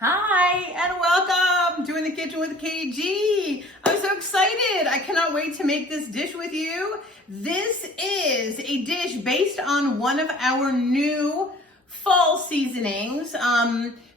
Hi, and welcome to In the Kitchen with KG. I'm so excited. I cannot wait to make this dish with you. This is a dish based on one of our new fall seasonings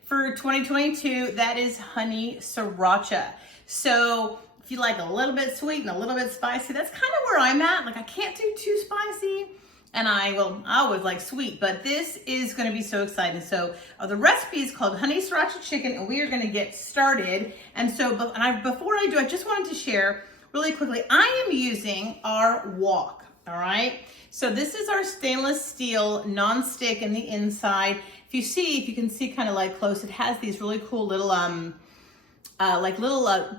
for 2022. That is honey sriracha. So if you like a little bit sweet and a little bit spicy, that's kind of where I'm at. Like I can't do too spicy. And I always like sweet, but this is gonna be so exciting. So the recipe is called honey sriracha chicken, and we are gonna get started. And so, before I do, I just wanted to share really quickly, I am using our wok, all right? So this is our stainless steel non-stick in the inside. If you can see kind of like close, it has these really cool little,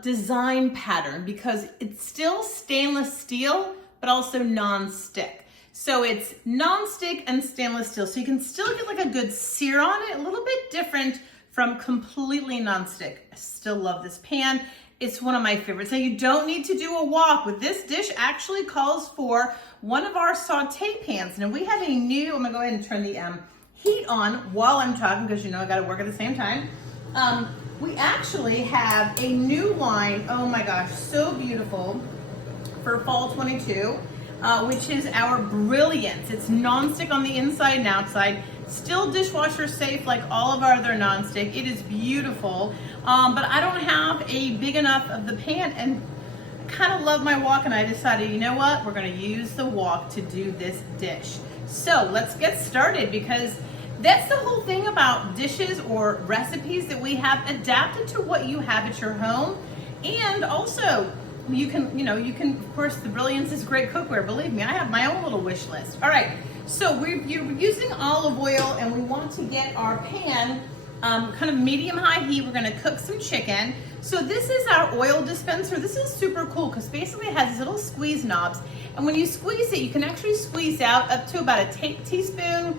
design pattern because it's still stainless steel, but also non-stick. So it's non-stick and stainless steel. So you can still get like a good sear on it, a little bit different from completely non-stick. I still love this pan. It's one of my favorites. Now you don't need to do a wok, but this dish actually calls for one of our saute pans. Now we have a new, I'm gonna go ahead and turn the heat on while I'm talking because I gotta work at the same time. We actually have a new line, oh my gosh, so beautiful for fall 22. Which is our Brilliance. It's non-stick on the inside and outside, still dishwasher safe like all of our other non-stick. It is beautiful, but I don't have a big enough of the pan and kind of love my wok, and I decided, you know what, we're gonna use the wok to do this dish. So let's get started, because that's the whole thing about dishes or recipes, that we have adapted to what you have at your home. And also, you can, of course, the Brilliance is great cookware. Believe me, I have my own little wish list. All right, so you're using olive oil, and we want to get our pan kind of medium-high heat. We're gonna cook some chicken. So this is our oil dispenser. This is super cool because basically it has these little squeeze knobs. And when you squeeze it, you can actually squeeze out up to about a teaspoon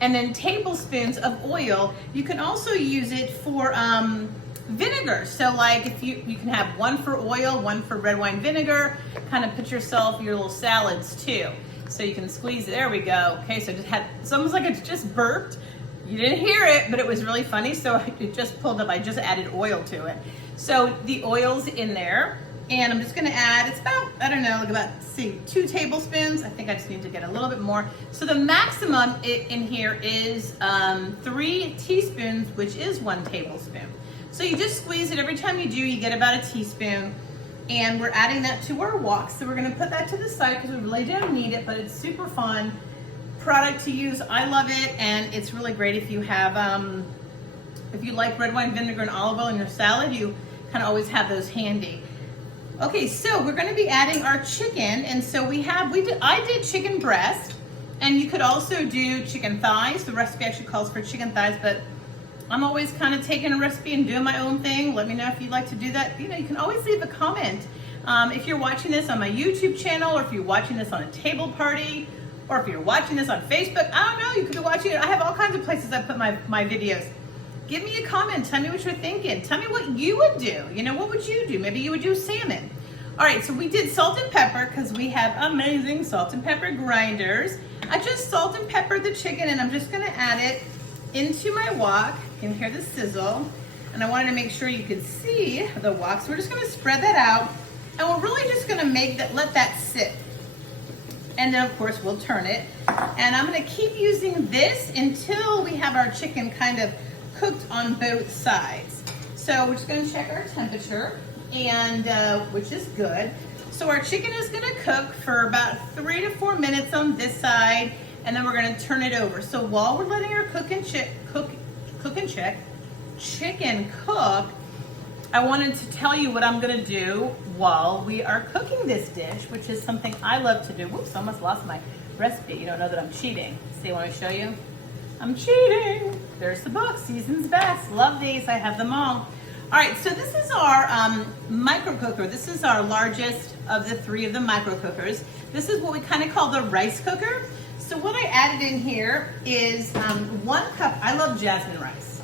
and then tablespoons of oil. You can also use it for vinegar. So like if you can have one for oil, one for red wine vinegar, kind of put yourself your little salads too. So you can squeeze it, there we go. Okay, so it's almost like it just burped. You didn't hear it, but it was really funny. So it just pulled up, I just added oil to it. So the oil's in there, and I'm just gonna add, it's about, I don't know, like about, 2 tablespoons. I think I just need to get a little bit more. So the maximum in here is 3 teaspoons, which is 1 tablespoon. So you just squeeze it. Every time you do, you get about a teaspoon. And we're adding that to our wok. So we're gonna put that to the side because we really don't need it, but it's super fun product to use. I love it, and it's really great if you have, if you like red wine vinegar and olive oil in your salad, you kind of always have those handy. Okay, so we're gonna be adding our chicken. And so I did chicken breast, and you could also do chicken thighs. The recipe actually calls for chicken thighs, but I'm always kind of taking a recipe and doing my own thing. Let me know if you'd like to do that. You can always leave a comment. If you're watching this on my YouTube channel, or if you're watching this on a table party, or if you're watching this on Facebook, I don't know, you could be watching it. I have all kinds of places I put my videos. Give me a comment, tell me what you're thinking. Tell me what you would do. What would you do? Maybe you would do salmon. All right, so we did salt and pepper because we have amazing salt and pepper grinders. I just salt and peppered the chicken, and I'm just gonna add it into my wok. You can hear the sizzle, and I wanted to make sure you could see the wok. So we're just gonna spread that out, and we're really just gonna let that sit. And then of course we'll turn it, and I'm gonna keep using this until we have our chicken kind of cooked on both sides. So we're just gonna check our temperature, and which is good. So our chicken is gonna cook for about 3 to 4 minutes on this side, and then we're gonna turn it over. So while we're letting our chicken cook, I wanted to tell you what I'm gonna do while we are cooking this dish, which is something I love to do. Whoops, I almost lost my recipe. You don't know that I'm cheating. See, when I show you, I'm cheating. There's the book, Season's Best. Love these, I have them all. All right, so this is our micro cooker. This is our largest of the 3 of the micro cookers. This is what we kind of call the rice cooker. So what I added in here is 1 cup. I love jasmine rice.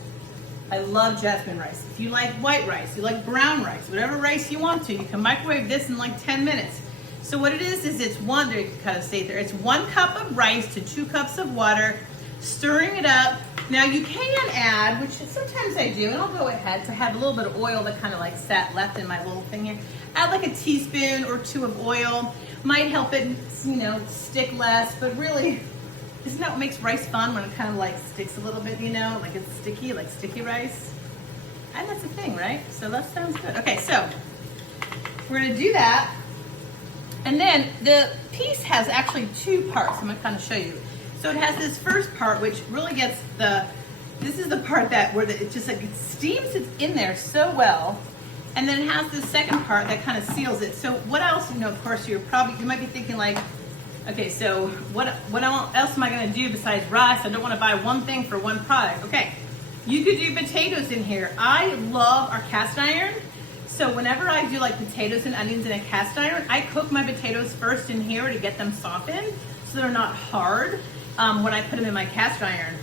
I love jasmine rice. If you like white rice, you like brown rice, whatever rice you want to, you can microwave this in like 10 minutes. So what it is it's kind of stay there. It's 1 cup of rice to 2 cups of water, stirring it up Now you can add, which sometimes I do, and I'll go ahead to have a little bit of oil that kind of like sat left in my little thing here. Add like a teaspoon or two of oil. Might help it, you know, stick less, but really, isn't that what makes rice fun, when it kind of like sticks a little bit, you know, like it's sticky, like sticky rice? And that's a thing, right? So that sounds good. Okay, so we're gonna do that. And then the piece has actually two parts. I'm gonna kind of show you. So it has this first part, which really gets this is the part that where it just like it steams it in there so well. And then it has this second part that kind of seals it. So what else, you know, of course, you might be thinking like, okay, so what else am I gonna do besides rice? I don't wanna buy one thing for one product. Okay, you could do potatoes in here. I love our cast iron. So whenever I do like potatoes and onions in a cast iron, I cook my potatoes first in here to get them softened so they're not hard when I put them in my cast iron.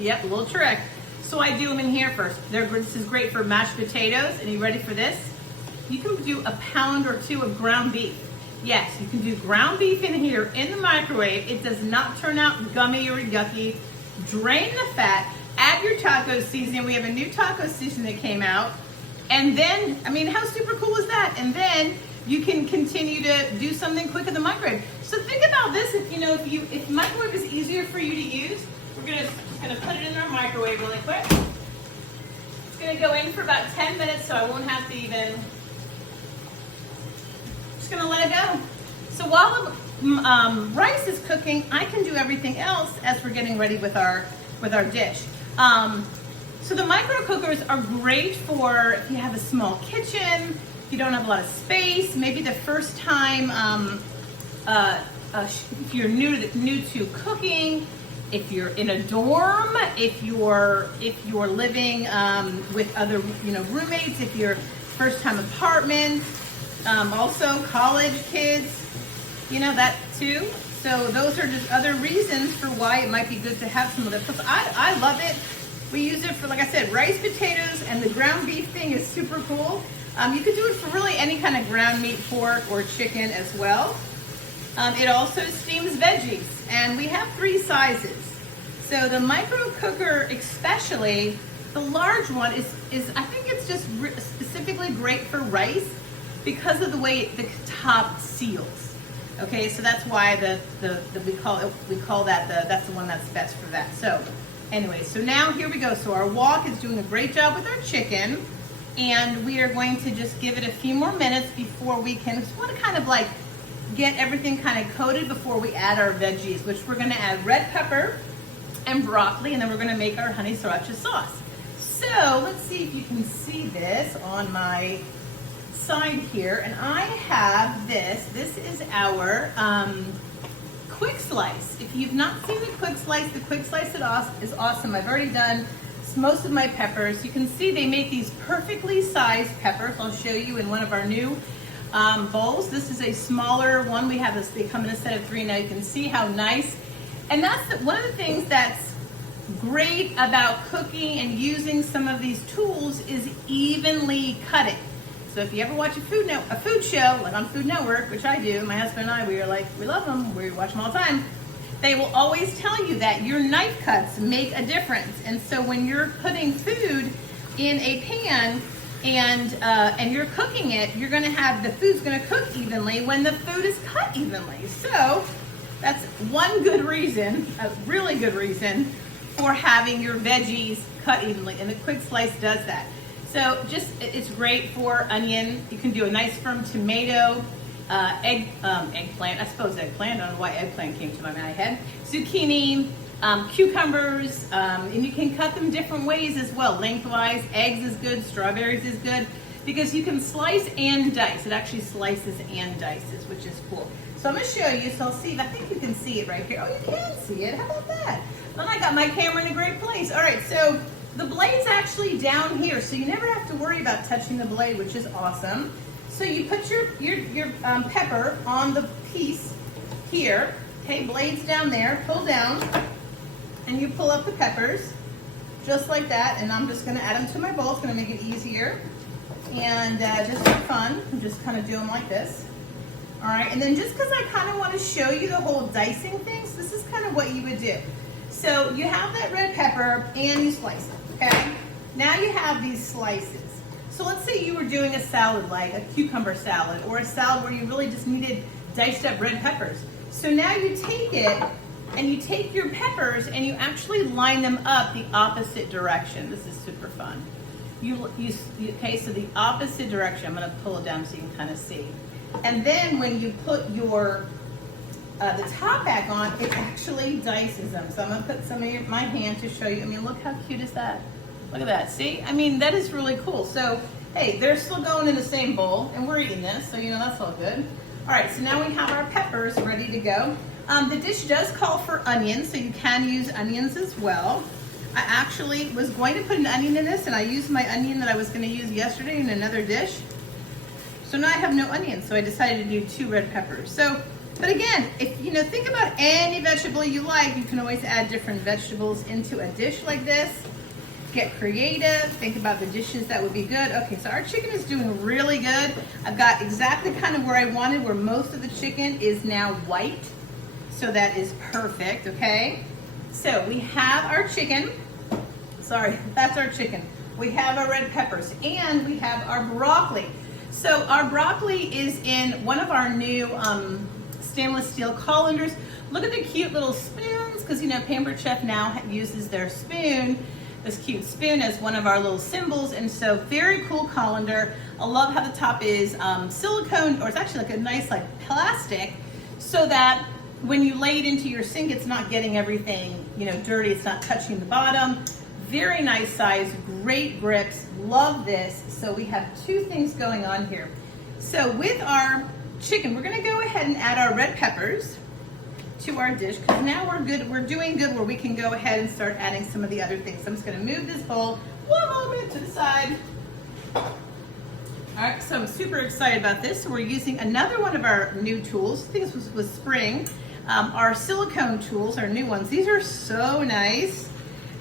Yep, a little trick. So I do them in here first. This is great for mashed potatoes. And you ready for this? You can do a pound or two of ground beef. Yes, you can do ground beef in here in the microwave. It does not turn out gummy or yucky. Drain the fat, add your taco seasoning. We have a new taco seasoning that came out. And then, I mean, how super cool is that? And then you can continue to do something quick in the microwave. So think about this, if microwave is easier for you to use, we're just gonna put it in our microwave really quick. It's gonna go in for about 10 minutes, so I won't have to even, just gonna let it go. So while the rice is cooking, I can do everything else as we're getting ready with our dish. So the micro cookers are great for if you have a small kitchen, if you don't have a lot of space, maybe the first time, if you're new to cooking, if you're in a dorm, if you're living with other roommates, if you're first time apartment, also college kids, that too. So those are just other reasons for why it might be good to have some of that. Plus, I love it. We use it for, like I said, rice, potatoes, and the ground beef thing is super cool. You could do it for really any kind of ground meat, pork, or chicken as well. It also steams veggies, and we have 3 sizes. So the micro cooker, especially the large one, is I think it's just specifically great for rice because of the way the top seals. Okay, so that's why we call that that's the one that's best for that. So anyway, so now here we go. So our wok is doing a great job with our chicken, and we are going to just give it a few more minutes before we can just want to kind of like get everything kind of coated before we add our veggies, which we're going to add red pepper and broccoli, and then we're going to make our honey sriracha sauce. So let's see if you can see this on my side here, and I have this. This is our quick slice. If you've not seen the quick slice is awesome. I've already done most of my peppers. You can see they make these perfectly sized peppers. I'll show you in one of our new bowls. This is a smaller one. We have this, they come in a set of 3 now. You can see how nice. And that's one of the things that's great about cooking and using some of these tools is evenly cutting. So if you ever watch a food show, like on Food Network, which I do, my husband and I, we love them, we watch them all the time, they will always tell you that your knife cuts make a difference. And so when you're putting food in a pan and you're cooking it, you're gonna have, the food's gonna cook evenly when the food is cut evenly. So that's one good reason, a really good reason for having your veggies cut evenly, and the quick slice does that. So it's great for onion. You can do a nice firm tomato, eggplant. I suppose eggplant. I don't know why eggplant came to my head. Zucchini, cucumbers, and you can cut them different ways as well. Lengthwise, eggs is good, strawberries is good, because you can slice and dice. It actually slices and dices, which is cool. So I'm gonna show you. So I'll see. I think you can see it right here. Oh, you can see it. How about that? Then I got my camera in a great place. All right, so the blade's actually down here, so you never have to worry about touching the blade, which is awesome. So you put your pepper on the piece here. Okay, blade's down there, pull down, and you pull up the peppers, just like that, and I'm just gonna add them to my bowl. It's gonna make it easier. And just for fun, I'm just kind of do them like this. All right, and then just because I kind of want to show you the whole dicing thing, so this is kind of what you would do. So you have that red pepper and you slice it, okay? Now you have these slices. So let's say you were doing a salad like a cucumber salad or a salad where you really just needed diced up red peppers. So now you take it and you take your peppers and you actually line them up the opposite direction. This is super fun. Okay, so the opposite direction. I'm gonna pull it down so you can kind of see. And then when you put your the top back on, it actually dices them. So I'm gonna put some of my hand to show you. I mean, look how cute is that? Look at that, see? I mean, that is really cool. So, hey, they're still going in the same bowl and we're eating this, so you know that's all good. All right, so now we have our peppers ready to go. The dish does call for onions, so you can use onions as well. I actually was going to put an onion in this and I used my onion that I was gonna use yesterday in another dish. So now I have no onions, so I decided to do 2 red peppers. So, but again, if you know, think about any vegetable you like, you can always add different vegetables into a dish like this. Get creative, think about the dishes that would be good. Okay, so our chicken is doing really good. I've got exactly kind of where I wanted, where most of the chicken is now white. So that is perfect, okay? So we have our chicken. Sorry, that's our chicken. We have our red peppers and we have our broccoli. So our broccoli is in one of our new stainless steel colanders. Look at the cute little spoons, because you know Pampered Chef now uses their spoon, this cute spoon, as one of our little symbols. And so very cool colander. I love how the top is silicone, or it's actually like a nice like plastic, so that when you lay it into your sink, it's not getting everything, you know, dirty. It's not touching the bottom. Very nice size, great grips. Love this. So we have 2 things going on here. So with our chicken, we're gonna go ahead and add our red peppers to our dish, because now we're good. We're doing good where we can go ahead and start adding some of the other things. So I'm just gonna move this bowl one moment to the side. All right, so I'm super excited about this. So we're using another one of our new tools. I think this was spring. Our silicone tools, our new ones. These are so nice.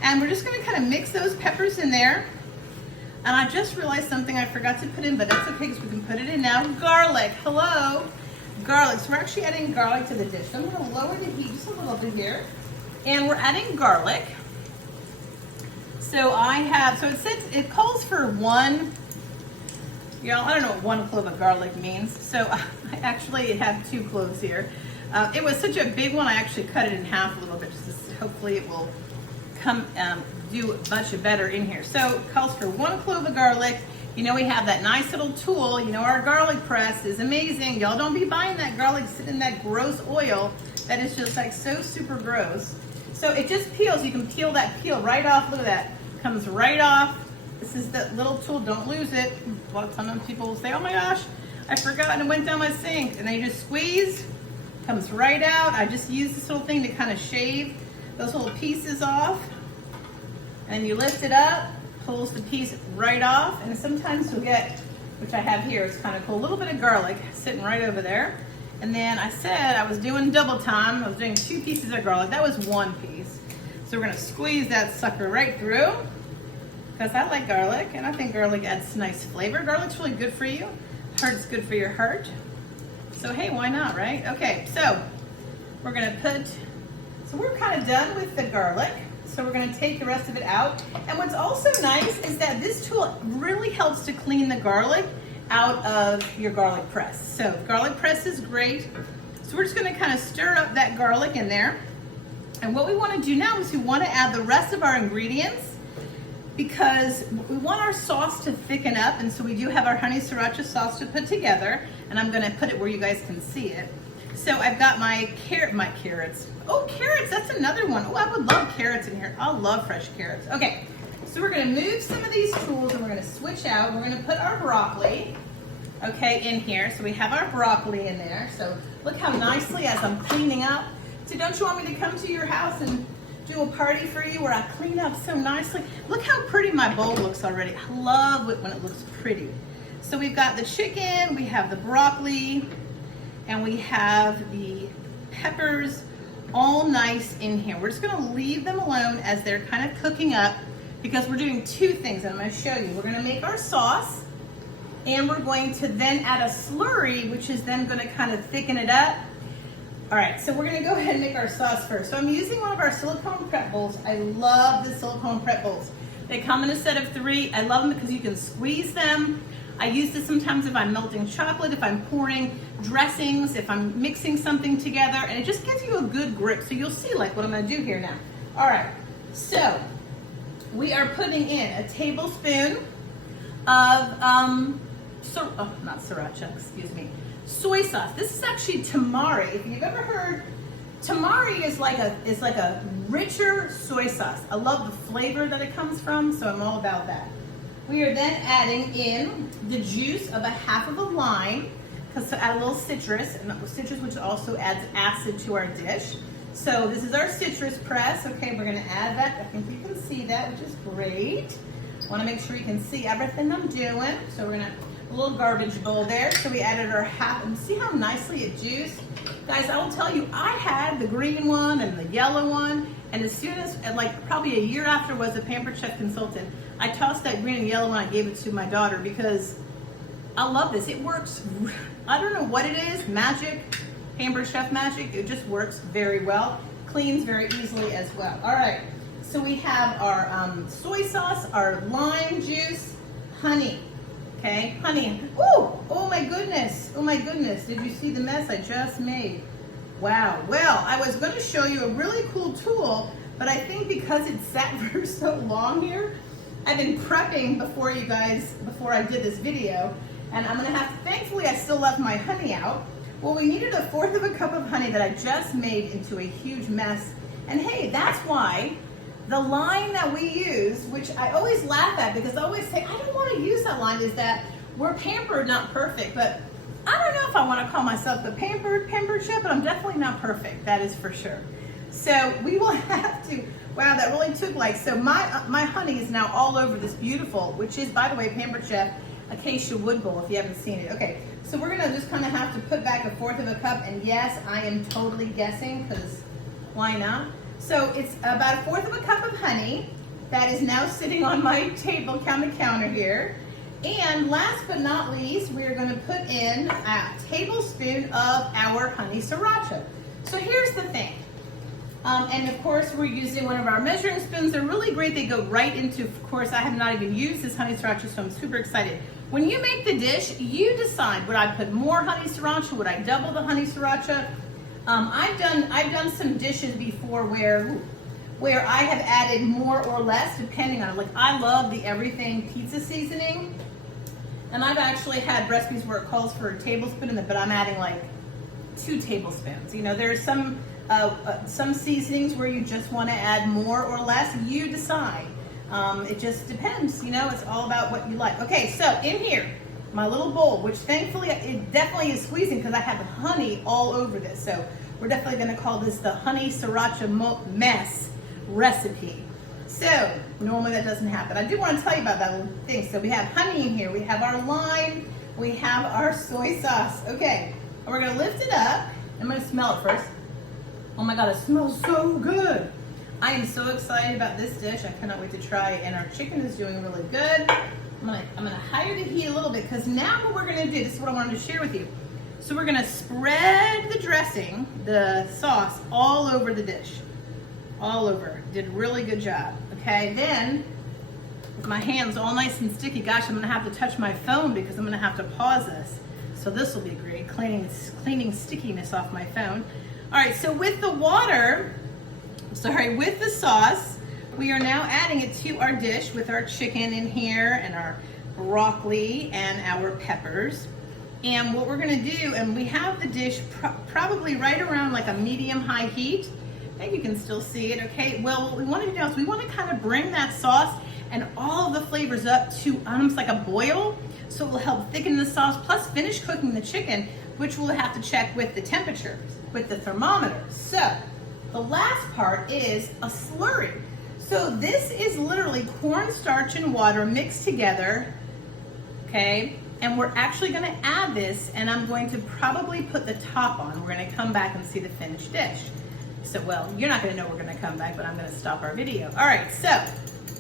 And we're just gonna kind of mix those peppers in there. And I just realized something I forgot to put in, but that's okay because we can put it in now. Garlic, hello. Garlic, so we're actually adding garlic to the dish. So I'm gonna lower the heat just a little bit here. And we're adding garlic. So it says, it calls for 1, you know, I don't know what 1 clove of garlic means. So I actually have 2 cloves here. It was such a big one, I actually cut it in half a little bit, just to, hopefully it will come do much better in here. So it calls for 1 clove of garlic. You know, we have that nice little tool. You know, our garlic press is amazing. Y'all don't be buying that garlic sitting in that gross oil. That is just like so super gross. So it just peels. You can peel that peel right off. Look at that. Comes right off. This is the little tool. Don't lose it. A lot of times people will say, oh my gosh, I forgot and it went down my sink. And then you just squeeze. Comes right out. I just use this little thing to kind of shave those little pieces off. And you lift it up, pulls the piece right off. And sometimes you'll get, which I have here, it's kind of cool, a little bit of garlic sitting right over there. And then I said I was doing double time. I was doing 2 pieces of garlic. That was 1 piece. So we're gonna squeeze that sucker right through, because I like garlic and I think garlic adds nice flavor. Garlic's really good for you. Heart's good for your heart. So hey, why not, right? Okay, so we're gonna so we're kind of done with the garlic. So we're gonna take the rest of it out. And what's also nice is that this tool really helps to clean the garlic out of your garlic press. So garlic press is great. So we're just gonna kind of stir up that garlic in there. And what we wanna do now is we wanna add the rest of our ingredients, because we want our sauce to thicken up. And so we do have our honey sriracha sauce to put together. And I'm gonna put it where you guys can see it. So I've got my carrots. Oh, carrots, that's another one. Oh, I would love carrots in here. I love fresh carrots. Okay, so we're gonna move some of these tools and we're gonna switch out. We're gonna put our broccoli, okay, in here. So we have our broccoli in there. So look how nicely, as I'm cleaning up. So don't you want me to come to your house and do a party for you where I clean up so nicely? Look how pretty my bowl looks already. I love it when it looks pretty. So we've got the chicken, we have the broccoli, and we have the peppers all nice in here. We're just gonna leave them alone as they're kind of cooking up, because we're doing 2 things and I'm gonna show you. We're gonna make our sauce, and we're going to then add a slurry, which is then gonna kind of thicken it up. All right, so we're gonna go ahead and make our sauce first. So I'm using one of our silicone prep bowls. I love the silicone prep bowls. They come in a set of 3. I love them because you can squeeze them. I use this sometimes if I'm melting chocolate, if I'm pouring dressings, if I'm mixing something together, and it just gives you a good grip. So you'll see like what I'm gonna do here now. All right, so we are putting in a tablespoon of, not sriracha, excuse me, soy sauce. This is actually tamari. If you've ever heard, tamari is like a richer soy sauce. I love the flavor that it comes from, so I'm all about that. We are then adding in the juice of a half of a lime, because to add a little citrus, and citrus which also adds acid to our dish. So this is our citrus press. Okay, we're gonna add that. I think you can see that, which is great. I wanna make sure you can see everything I'm doing. So we're gonna, a little garbage bowl there. So we added our half, and see how nicely it juiced? Guys, I will tell you, I had the green one and the yellow one, and as soon as, like probably a year after I was a Pampered Chef consultant, I tossed that green and yellow one, I gave it to my daughter because I love this. It works, I don't know what it is, magic, Pampered Chef magic. It just works very well. Cleans very easily as well. All right, so we have our soy sauce, our lime juice, honey. Okay, honey. Ooh, oh my goodness. Oh my goodness. Did you see the mess I just made? Wow. Well, I was going to show you a really cool tool, but I think because it sat for so long here, I've been prepping before you guys, before I did this video, and I'm going to have to, thankfully I still left my honey out. Well, we needed 1/4 of a cup of honey that I just made into a huge mess. And hey, that's why the line that we use, which I always laugh at because I always say, I don't want to use that line, is that we're pampered, not perfect. But I don't know if I want to call myself the Pampered Chef, but I'm definitely not perfect, that is for sure. So we will have to, wow, that really took like, so my honey is now all over this beautiful, which is, by the way, Pampered Chef Acacia Wood Bowl, if you haven't seen it. Okay, so we're gonna just kind of have to put back 1/4 of a cup, and yes, I am totally guessing, because why not? So it's about 1/4 of a cup of honey that is now sitting on my table, counter here. And last but not least, we're gonna put in a tablespoon of our honey sriracha. So here's the thing. And of course, we're using one of our measuring spoons. They're really great. They go right into, of course, I have not even used this honey sriracha, so I'm super excited. When you make the dish, you decide, would I put more honey sriracha? Would I double the honey sriracha? I've done some dishes before where I have added more or less depending on it. Like I love the everything pizza seasoning, and I've actually had recipes where it calls for a tablespoon in it, but I'm adding like 2 tablespoons. You know, there's some seasonings where you just want to add more or less. You decide. It just depends. You know, it's all about what you like. Okay, so in here, my little bowl, which thankfully it definitely is squeezing because I have honey all over this. So we're definitely going to call this the honey sriracha mess recipe. So normally that doesn't happen. I do want to tell you about that little thing. So we have honey in here. We have our lime. We have our soy sauce. Okay, and we're going to lift it up. I'm going to smell it first. Oh my God, it smells so good. I am so excited about this dish. I cannot wait to try it. And our chicken is doing really good. I'm gonna higher the heat a little bit because now what we're gonna do, this is what I wanted to share with you. So we're gonna spread the dressing, the sauce, all over the dish. All over. Did a really good job. Okay, then with my hands all nice and sticky, gosh, I'm gonna have to touch my phone because I'm gonna have to pause this. So this will be great, cleaning stickiness off my phone. All right, so with the with the sauce, we are now adding it to our dish with our chicken in here and our broccoli and our peppers. And what we're gonna do, and we have the dish probably right around like a medium-high heat. I think you can still see it, okay? Well, what we wanna do now is we wanna kind of bring that sauce and all of the flavors up to almost like a boil, so it will help thicken the sauce, plus finish cooking the chicken, which we'll have to check with the temperature, with the thermometer. So, the last part is a slurry. So this is literally cornstarch and water mixed together, okay? And we're actually gonna add this, and I'm going to probably put the top on. We're gonna come back and see the finished dish. So, well, you're not gonna know we're gonna come back, but I'm gonna stop our video. All right, so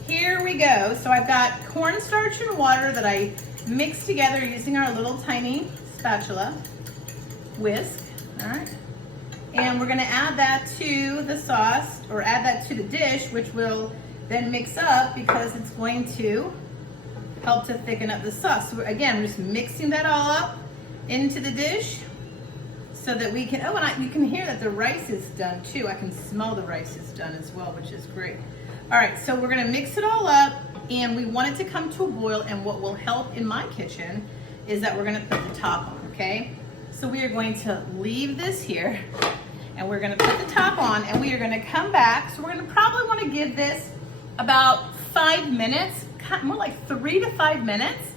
here we go. So I've got cornstarch and water that I mixed together using our little tiny spatula, whisk, all right? And we're gonna add that to the sauce, or add that to the dish, which will then mix up because it's going to help to thicken up the sauce. So again, we're just mixing that all up into the dish so that we can, oh, and you can hear that the rice is done too. I can smell the rice is done as well, which is great. All right, so we're gonna mix it all up, and we want it to come to a boil, and what will help in my kitchen is that we're gonna put the top on, okay? So we are going to leave this here, and we're gonna put the top on, and we are gonna come back. So we're gonna probably wanna give this about 5 minutes, more like 3 to 5 minutes.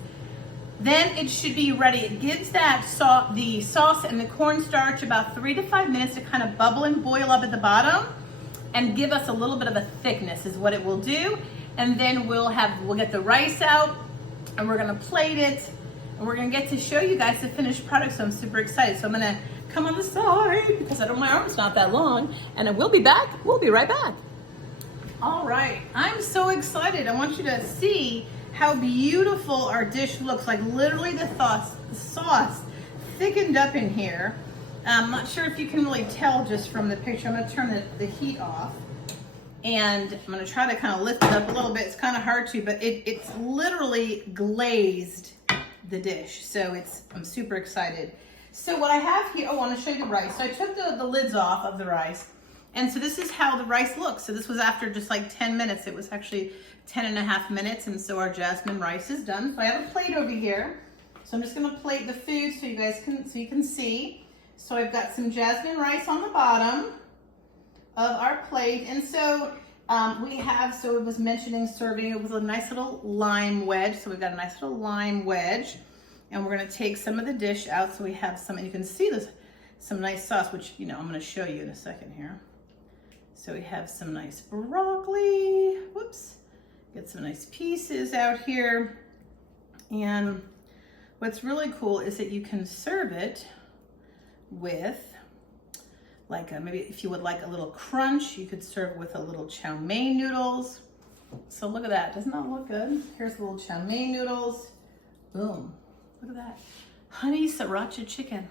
Then it should be ready. It gives that the sauce and the cornstarch about 3 to 5 minutes to kind of bubble and boil up at the bottom and give us a little bit of a thickness is what it will do. And then we'll get the rice out, and we're gonna plate it, and we're gonna get to show you guys the finished product. So I'm super excited. So I'm gonna come on the side because my arm's not that long, and we'll be back. We'll be right back. All right, I'm so excited. I want you to see how beautiful our dish looks. Like literally the sauce thickened up in here. I'm not sure if you can really tell just from the picture. I'm gonna turn the heat off, and I'm gonna try to kind of lift it up a little bit. It's kind of hard to, but it's literally glazed the dish. So I'm super excited. So what I have here, I want to show you the rice. So I took the lids off of the rice. And so this is how the rice looks. So this was after just like 10 minutes. It was actually 10.5 minutes. And so our jasmine rice is done. So I have a plate over here. So I'm just gonna plate the food so you can see. So I've got some jasmine rice on the bottom of our plate. And so it was mentioning serving it with a nice little lime wedge. So we've got a nice little lime wedge. And we're gonna take some of the dish out so we have some, and you can see this, some nice sauce, which, I'm gonna show you in a second here. So we have some nice broccoli, whoops, get some nice pieces out here. And what's really cool is that you can serve it with, like maybe if you would like a little crunch, you could serve with a little chow mein noodles. So look at that, doesn't that look good? Here's the little chow mein noodles, boom. Look at that, honey sriracha chicken.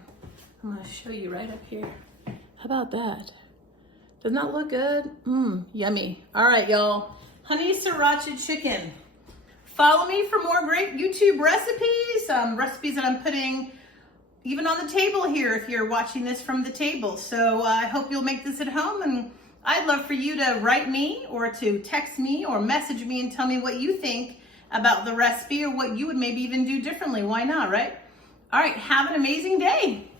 I'm gonna show you right up here. How about that? Doesn't that look good? Yummy. All right, y'all. Honey sriracha chicken. Follow me for more great YouTube recipes, recipes that I'm putting even on the table here if you're watching this from the table. So I hope you'll make this at home, and I'd love for you to write me or to text me or message me and tell me what you think about the recipe or what you would maybe even do differently. Why not, right? All right, have an amazing day.